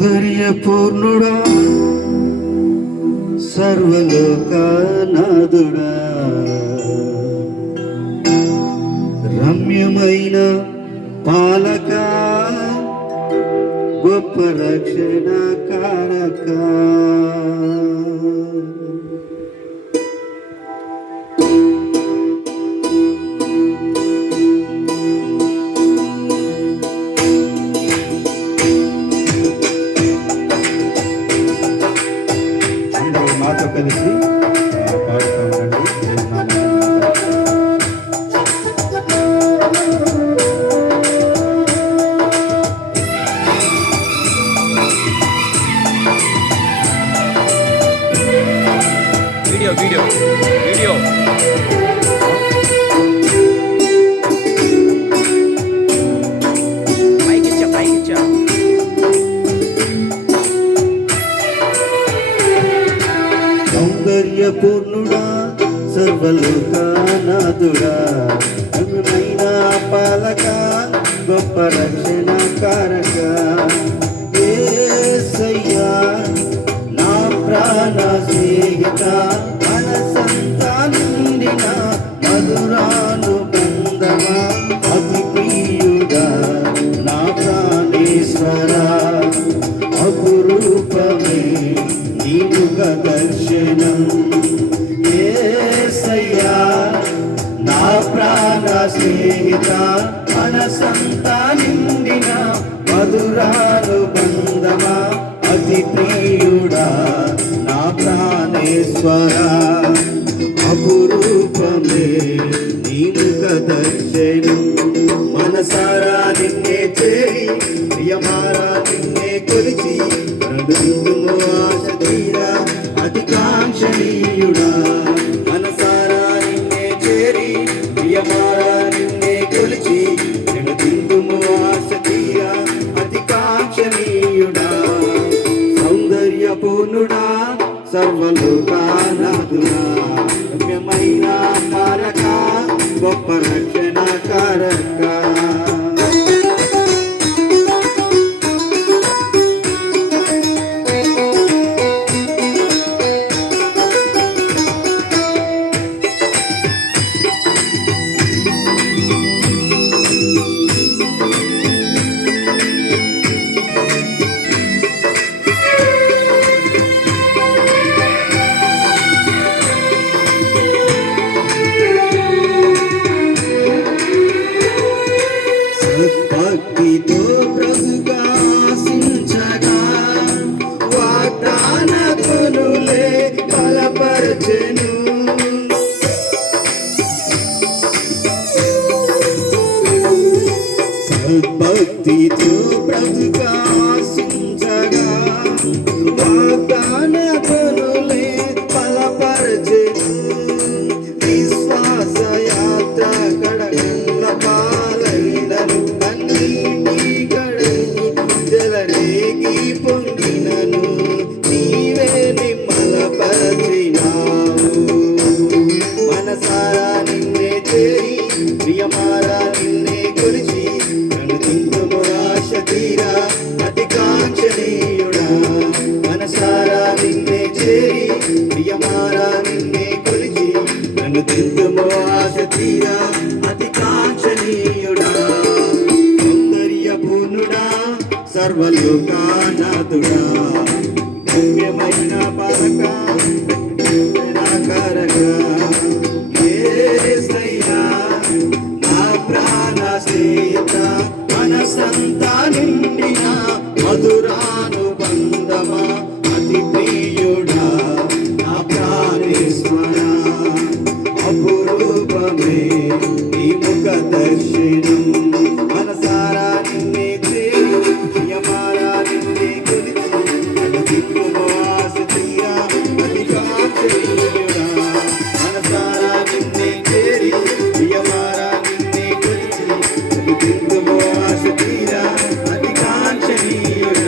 సౌందర్యపూర్ణుడా సర్వలోకనాథుడా రమ్యమైన పాలక గొప్ప రక్షణ కారక మాతో కలిసి పాడుతూ ఉండండి. వీడియో వీడియో వీడియో పైకిచ్చా సౌందర్యపూర్ణుడా సర్వలోకనాథుడా రమ్యమైన పాలక గొప్ప రక్షణ కారక యేసయ్యా నా ప్రాణ స్నేహిత మనసంతా నిండిన మధురానుబంధమా అతి ప్రియుడా నా ప్రాణేశ్వరా అపురూపమే నీముగ దర్శనం యేసయ్యా నా ప్రాణ స్నేహిత మనసంతా నిండిన మధురానుబంధమా అతి ప్రియుడా నా ప్రాణేశ్వరా అపురూపమే నీముగ దర్శనం మనసారా నిన్నే చేరి ప్రియమారా నిన్నే కొలిచి ప్రభుత్వము ఆశ తీరా అతికాంక్షణీయుడా మనసారా నిన్నే చేరి ప్రియమారా నిన్నే కొలిచి ప్రభుత్వము ఆశ తీరా అతికాంక్షణీయుడా సౌందర్యపూర్ణుడా సర్వలోకనాథుడా రమ్యమైన పాలక గొప్ప రక్షణ కారక భక్తితో ప్రభుగా ఆశించగా వాగ్దాన కొనులే బలపరచెను భక్తితో ప్రభుగా ఆశించగా వాగ్దాన కొనులే బలపరచెను విశ్వాస యాత్ర కడగల్ల పాలైనను కన్నీటి కడని జలరేగి పొంగినను నీవే నిమ్మలపరచినావు మనసారా నిన్నే చేరి ప్రియమారా నిన్నే కొలిచి కనుతింతుము ఆశ తీరా అతికాంక్షణీయుడా మనసారా నిన్నే చేరి ప్రియమారా నిన్నే కొలిచి కనుతింతుము ఆశ తీరా అతికాంక్షణీయుడా సౌందర్యపూర్ణుడా సర్వలోకనాథుడా రమ్యమైన పాలక కారక యేసయ్యా నా ప్రాణ స్నేహిత మనసంతా నిండిన మధురానుబంధమా అతి ప్రియుడా నా ప్రాణేశ్వరా అపురూపమే నీ ముఖ దర్శనం మనసారా నిన్నే చేరి ప్రియమారా నిన్నే కొలిచి కనుతింపుము ఆశ తీరా అతికాంక్షణీయుడా మనసారా నిన్నే చేరి ప్రియమారా నిన్నే కొలిచి కనుతింపుము ఆశ తీరా అతికాంక్షణీయుడా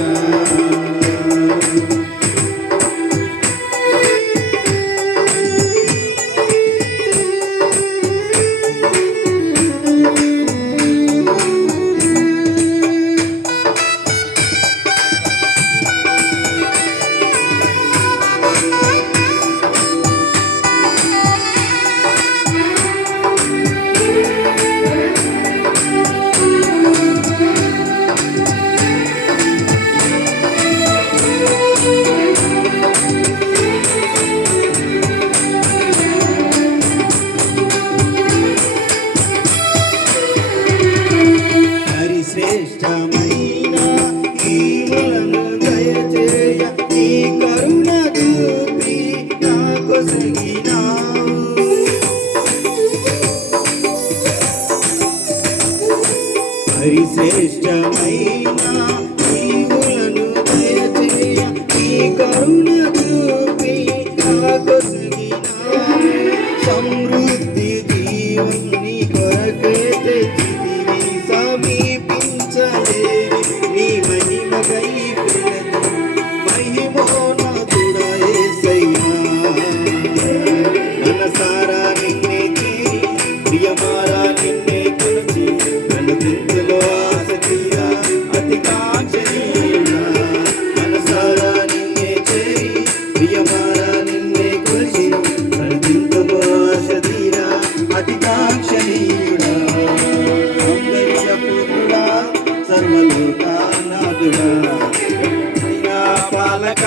పాలక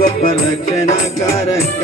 గొప్ప రక్షణ కారక